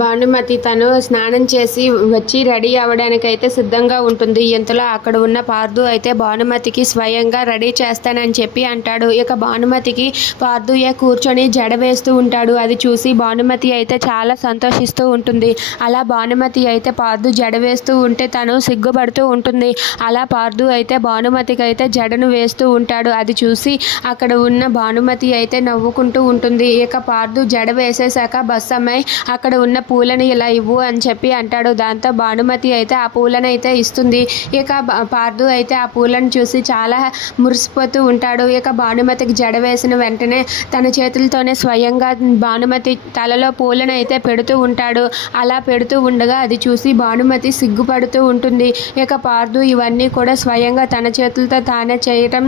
భానుమతి తను స్నానం చేసి వచ్చి రెడీ అవ్వడానికైతే సిద్ధంగా ఉంటుంది. ఇంతలో అక్కడ ఉన్న పార్థు అయితే భానుమతికి స్వయంగా రెడీ చేస్తానని చెప్పి అంటాడు. ఇక భానుమతికి పార్థుయే కూర్చొని జడ వేస్తూ ఉంటాడు. అది చూసి భానుమతి అయితే చాలా సంతోషిస్తూ ఉంటుంది. అలా భానుమతి అయితే పార్థు జడ వేస్తూ ఉంటే తను సిగ్గుపడుతూ ఉంటుంది. అలా పార్థు అయితే భానుమతికి అయితే జడను వేస్తూ ఉంటాడు. అది చూసి అక్కడ ఉన్న భానుమతి అయితే నవ్వుకుంటూ ఉంటుంది. ఇక పార్థు జడ వేసేశాక బస్ అమ్మాయి అక్కడ ఉన్న పూలని ఇలా ఇవ్వు అని చెప్పి అంటాడు. దాంతో భానుమతి అయితే ఆ పూలను అయితే ఇస్తుంది. ఇక పార్థు అయితే ఆ పూలను చూసి చాలా మురిసిపోతూ ఉంటాడు. ఇక భానుమతికి జడ వేసిన వెంటనే తన చేతులతోనే స్వయంగా భానుమతి తలలో పూలను అయితే పెడుతూ ఉంటాడు. అలా పెడుతూ ఉండగా అది చూసి భానుమతి సిగ్గుపడుతూ ఉంటుంది. ఇక పార్థు ఇవన్నీ కూడా స్వయంగా తన చేతులతో తానే చేయటం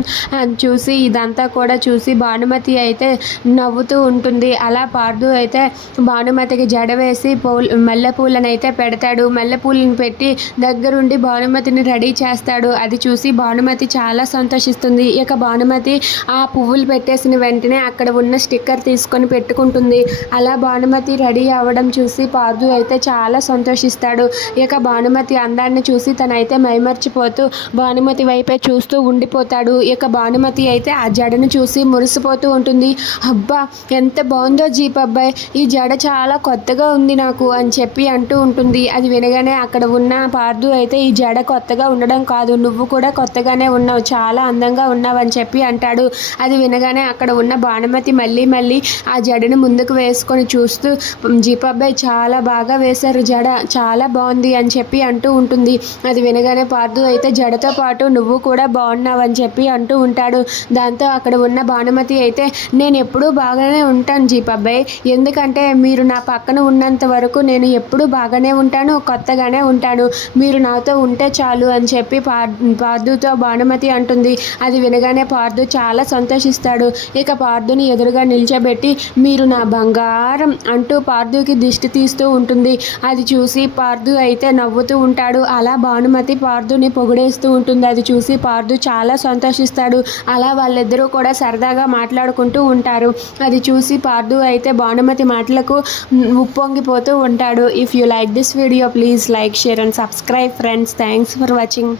చూసి ఇదంతా కూడా చూసి భానుమతి అయితే నవ్వుతూ ఉంటుంది. అలా పార్థు అయితే భానుమతికి జడ వేసి మల్లెపూలను అయితే పెడతాడు. మల్లెపూలను పెట్టి దగ్గరుండి భానుమతిని రెడీ చేస్తాడు. అది చూసి భానుమతి చాలా సంతోషిస్తుంది. ఇక భానుమతి ఆ పువ్వులు పెట్టేసిన వెంటనే అక్కడ ఉన్న స్టిక్కర్ తీసుకొని పెట్టుకుంటుంది. అలా భానుమతి రెడీ అవ్వడం చూసి పార్థు అయితే చాలా సంతోషిస్తాడు. ఇక భానుమతి అందాన్ని చూసి తనైతే మైమర్చిపోతూ భానుమతి వైపే చూస్తూ ఉండిపోతాడు. ఇక భానుమతి అయితే ఆ జడను చూసి మురిసిపోతూ ఉంటుంది. అబ్బా ఎంత బాగుందో జీప్ అబ్బాయి, ఈ జడ చాలా కొత్తగా ఉంది నాకు అని చెప్పి అంటూ ఉంటుంది. అది వినగానే అక్కడ ఉన్న పార్థు అయితే ఈ జడ కొత్తగా ఉండడం కాదు, నువ్వు కూడా కొత్తగానే ఉన్నావు, చాలా అందంగా ఉన్నావు అని చెప్పి అంటాడు. అది వినగానే అక్కడ ఉన్న భానుమతి మళ్ళీ ఆ జడను ముందుకు వేసుకొని చూస్తూ జీప్ అబ్బాయి చాలా బాగా వేశారు, జడ చాలా బాగుంది అని చెప్పి అంటూ ఉంటుంది. అది వినగానే పార్థు అయితే జడతో పాటు నువ్వు కూడా బాగున్నావు అని చెప్పి అంటూ ఉంటాడు. దాంతో అక్కడ ఉన్న భానుమతి అయితే నేను ఎప్పుడూ బాగానే ఉంటాను జీప్ అబ్బాయి, ఎందుకంటే మీరు నా పక్కన ఉన్నంత వరకు నేను ఎప్పుడూ బాగానే ఉంటాను, కొత్తగానే ఉంటాను, మీరు నాతో ఉంటే చాలు అని చెప్పి పార్థుతో భానుమతి అంటుంది. అది వినగానే పార్థు చాలా సంతోషిస్తాడు. ఇక పార్థుని ఎదురుగా నిల్చోబెట్టి మీరు నా బంగారం అంటూ పార్థుకి దిష్టి తీస్తూ ఉంటుంది. అది చూసి పార్థు అయితే నవ్వుతూ ఉంటాడు. అలా భానుమతి పార్థుని పొగిడేస్తూ ఉంటుంది. అది చూసి పార్థు చాలా సంతోషిస్తాడు. అలా వాళ్ళిద్దరూ కూడా సరదాగా మాట్లాడుకుంటూ ఉంటారు. అది చూసి పార్థు అయితే భానుమతి మాటలకు ఉప్పొంగిపోతూ ఉంటాడు. If you like this video please like, share and subscribe friends. Thanks for watching.